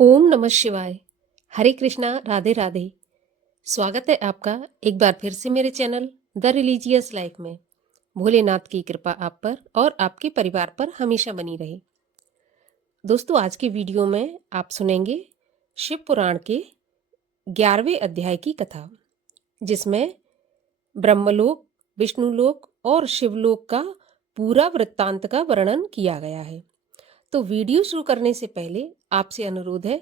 ओम नमः शिवाय। हरे कृष्णा, राधे राधे। स्वागत है आपका एक बार फिर से मेरे चैनल द रिलीजियस लाइफ में। भोलेनाथ की कृपा आप पर और आपके परिवार पर हमेशा बनी रहे। दोस्तों, आज के वीडियो में आप सुनेंगे शिव पुराण के 11वें अध्याय की कथा, जिसमें ब्रह्मलोक, विष्णुलोक और शिवलोक का पूरा वृत्तांत का वर्णन किया गया है। तो वीडियो शुरू करने से पहले आपसे अनुरोध है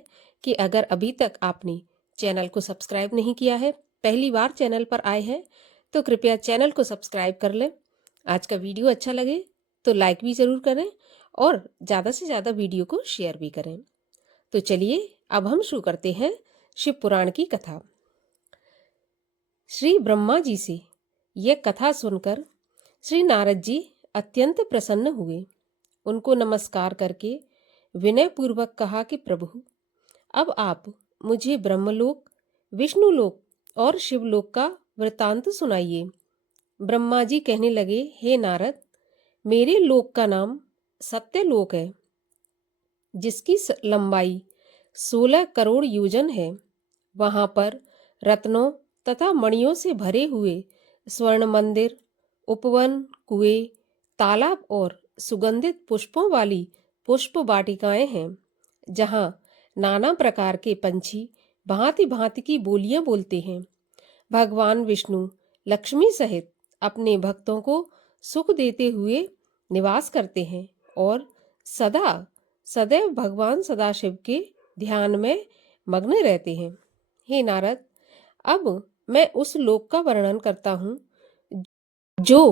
कि अगर अभी तक आपने चैनल को सब्सक्राइब नहीं किया है, पहली बार चैनल पर आए हैं, तो कृपया चैनल को सब्सक्राइब कर लें। आज का वीडियो अच्छा लगे तो लाइक भी ज़रूर करें और ज़्यादा से ज़्यादा वीडियो को शेयर भी करें। तो चलिए अब हम शुरू करते हैं शिव पुराण की कथा। श्री ब्रह्मा जी से यह कथा सुनकर श्री नारद जी अत्यंत प्रसन्न हुए। उनको नमस्कार करके विनय पूर्वक कहा कि प्रभु, अब आप मुझे ब्रह्मलोक, विष्णुलोक और शिवलोक का वृतांत सुनाइए। ब्रह्मा जी कहने लगे, हे नारद, मेरे लोक का नाम सत्यलोक है, जिसकी लंबाई 16 करोड़ योजन है। वहां पर रत्नों तथा मणियों से भरे हुए स्वर्ण मंदिर, उपवन, कुएं, तालाब और सुगंधित पुष्पों वाली पुष्प वाटिकाएं हैं, जहां नाना प्रकार के पंछी भांति भांति की बोलियां बोलते हैं। भगवान विष्णु लक्ष्मी सहित अपने भक्तों को सुख देते हुए निवास करते हैं और सदा सदैव भगवान सदाशिव के ध्यान में मग्न रहते हैं। हे नारद, अब मैं उस लोक का वर्णन करता हूँ जो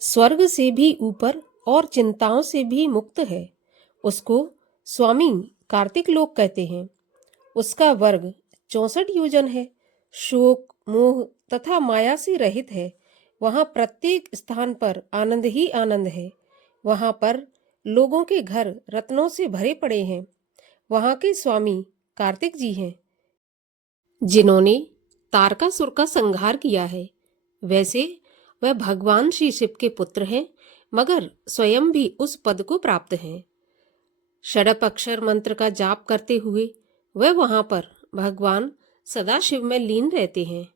स्वर्ग से भी ऊपर और चिंताओं से भी मुक्त है। उसको स्वामी कार्तिक लोक कहते हैं। उसका वर्ग 64 योजन है। शोक, मोह तथा माया से रहित है। वहाँ प्रत्येक स्थान पर आनंद ही आनंद है। वहाँ पर लोगों के घर रत्नों से भरे पड़े हैं। वहाँ के स्वामी कार्तिक जी हैं, जिन्होंने तारकासुर का संहार किया है। वैसे वह भगवान श्री शिव के पुत्र हैं, मगर स्वयं भी उस पद को प्राप्त हैं। षडप अक्षर मंत्र का जाप करते हुए वह वहां पर भगवान सदाशिव में लीन रहते हैं।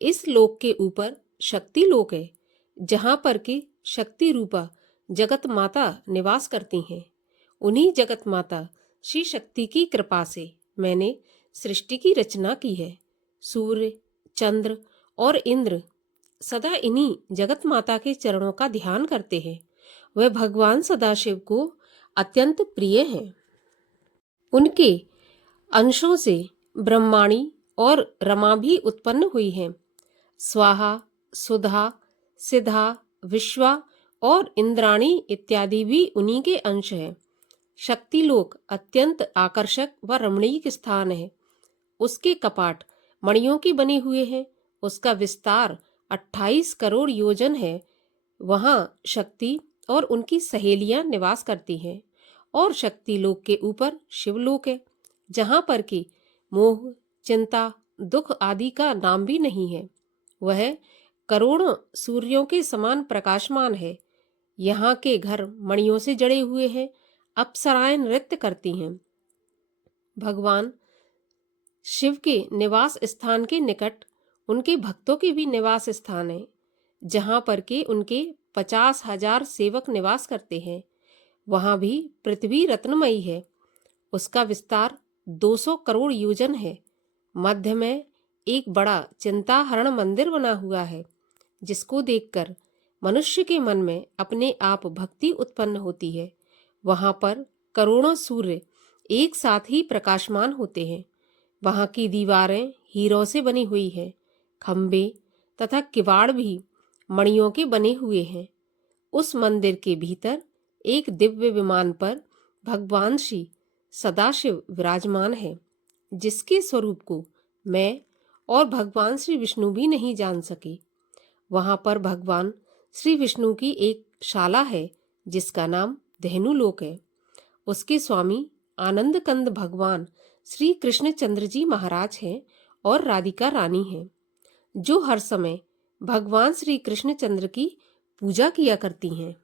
इस लोक के ऊपर शक्ति लोक है, जहां पर की शक्ति रूपा जगत माता निवास करती हैं। उन्हीं जगत माता श्री शक्ति की कृपा से मैंने सृष्टि की रचना की है। सूर्य, चंद्र और इंद्र सदा इन्हीं जगत माता के चरणों का ध्यान करते हैं। वह भगवान सदाशिव को अत्यंत प्रिय हैं। उनके अंशों से ब्रह्माणी और रमा भी उत्पन्न हुई हैं। स्वाहा, सुधा, सिद्धा, विश्वा और इंद्राणी इत्यादि भी उन्हीं के अंश हैं। शक्तिलोक अत्यंत आकर्षक व रमणीक स्थान है। उसके कपाट मणियों के बने हुए हैं। उसका विस्तार 28 करोड़ योजन है। वहां शक्ति और उनकी सहेलियां निवास करती हैं। और शक्तिलोक के ऊपर शिवलोक है, जहां पर कि मोह, चिंता, दुख आदि का नाम भी नहीं है। वह करोड़ों सूर्यों के समान प्रकाशमान है। यहाँ के घर मणियों से जड़े हुए हैं। अप्सराएं नृत्य करती हैं। भगवान शिव के निवास स्थान के निकट उनके भक्तों के भी निवास स्थान है, जहां पर के उनके 50,000 सेवक निवास करते हैं। वहां भी पृथ्वी रत्नमयी है। उसका विस्तार 200 करोड़ योजन है। मध्य में एक बड़ा चिंताहरण मंदिर बना हुआ है, जिसको देखकर मनुष्य के मन में अपने आप भक्ति उत्पन्न होती है। वहां पर करोड़ों सूर्य एक साथ ही प्रकाशमान होते हैं। वहां की दीवारें हीरों से बनी हुई हैं। खंबे तथा किवाड़ भी मणियों के बने हुए हैं। उस मंदिर के भीतर एक दिव्य विमान पर भगवान श्री सदाशिव विराजमान है, जिसके स्वरूप को मैं और भगवान श्री विष्णु भी नहीं जान सके। वहां पर भगवान श्री विष्णु की एक शाला है, जिसका नाम धेनुलोक है। उसके स्वामी आनंद कंद भगवान श्री कृष्णचंद्र जी महाराज हैं और राधिका रानी हैं, जो हर समय भगवान श्री कृष्णचंद्र की पूजा किया करती हैं।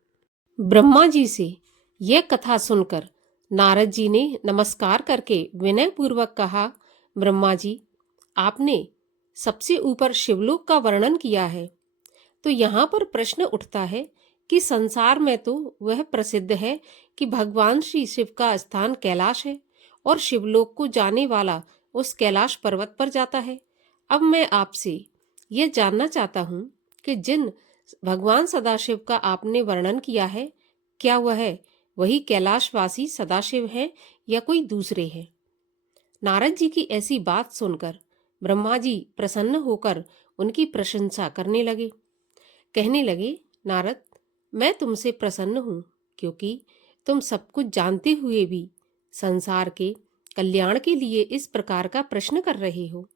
ब्रह्मा जी से यह कथा सुनकर नारद जी ने नमस्कार करके विनय पूर्वक कहा, ब्रह्मा जी, आपने सबसे ऊपर शिवलोक का वर्णन किया है, तो यहाँ पर प्रश्न उठता है कि संसार में तो वह प्रसिद्ध है कि भगवान श्री शिव का स्थान कैलाश है और शिवलोक को जाने वाला उस कैलाश पर्वत पर जाता है। अब मैं आपसे यह जानना चाहता हूँ कि जिन भगवान सदाशिव का आपने वर्णन किया है, क्या वह वही कैलाशवासी सदाशिव है या कोई दूसरे हैं? नारद जी की ऐसी बात सुनकर ब्रह्मा जी प्रसन्न होकर उनकी प्रशंसा करने लगे। कहने लगे, नारद, मैं तुमसे प्रसन्न हूँ क्योंकि तुम सब कुछ जानते हुए भी संसार के कल्याण के लिए इस प्रकार का प्रश्न कर रहे हो।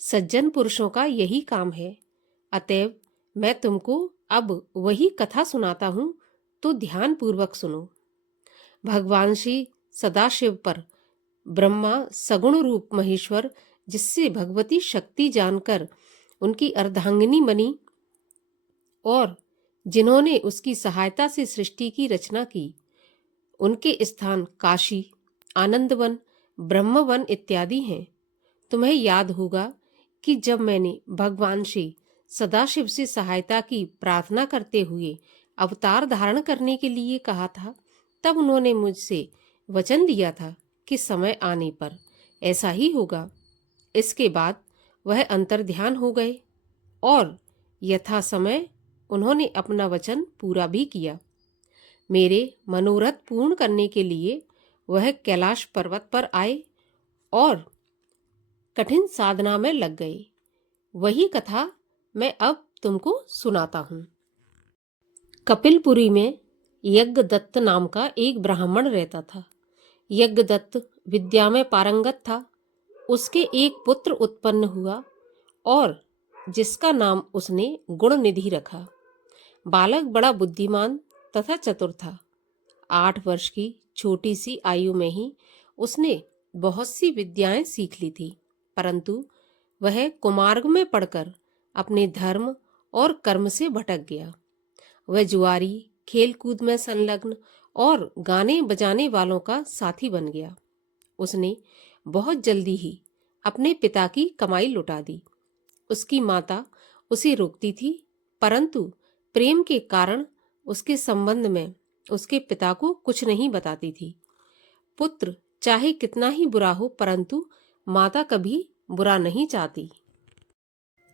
सज्जन पुरुषों का यही काम है। अतएव मैं तुमको अब वही कथा सुनाता हूँ, तो ध्यान पूर्वक सुनो। भगवान श्री सदाशिव पर ब्रह्मा सगुण रूप महेश्वर, जिससे भगवती शक्ति जानकर उनकी अर्धांगिनी बनी और जिन्होंने उसकी सहायता से सृष्टि की रचना की, उनके स्थान काशी, आनंदवन, ब्रह्मवन इत्यादि हैं। तुम्हें याद होगा कि जब मैंने भगवान श्री सदाशिव से सहायता की प्रार्थना करते हुए अवतार धारण करने के लिए कहा था, तब उन्होंने मुझसे वचन दिया था कि समय आने पर ऐसा ही होगा। इसके बाद वह अंतर्ध्यान हो गए और यथा समय उन्होंने अपना वचन पूरा भी किया। मेरे मनोरथ पूर्ण करने के लिए वह कैलाश पर्वत पर आए और कठिन साधना में लग गए। वही कथा मैं अब तुमको सुनाता हूँ। कपिलपुरी में यज्ञदत्त नाम का एक ब्राह्मण रहता था। यज्ञदत्त विद्या में पारंगत था। उसके एक पुत्र उत्पन्न हुआ और जिसका नाम उसने गुणनिधि रखा। बालक बड़ा बुद्धिमान तथा चतुर था। 8 वर्ष की छोटी सी आयु में ही उसने बहुत सी विद्याएं सीख ली थी, परंतु वह कुमार्ग में पढ़कर अपने धर्म और कर्म से भटक गया। वह जुआरी, खेलकूद में संलग्न और गाने बजाने वालों का साथी बन गया। उसने बहुत जल्दी ही अपने पिता की कमाई लुटा दी। उसकी माता उसे रोकती थी, परंतु प्रेम के कारण उसके संबंध में उसके पिता को कुछ नहीं बताती थी। पुत्र चाहे कितना ही बुरा हो, परंतु माता कभी बुरा नहीं चाहती।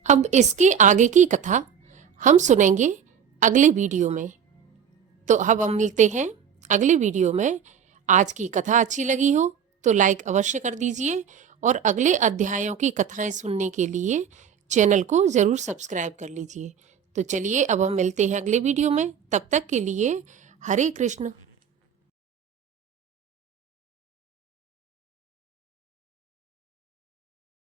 अब इसके आगे की कथा हम सुनेंगे अगले वीडियो में। तो अब हम मिलते हैं अगले वीडियो में। आज की कथा अच्छी लगी हो तो लाइक अवश्य कर दीजिए और अगले अध्यायों की कथाएं सुनने के लिए चैनल को जरूर सब्सक्राइब कर लीजिए। तो चलिए अब हम मिलते हैं अगले वीडियो में। तब तक के लिए हरे कृष्ण।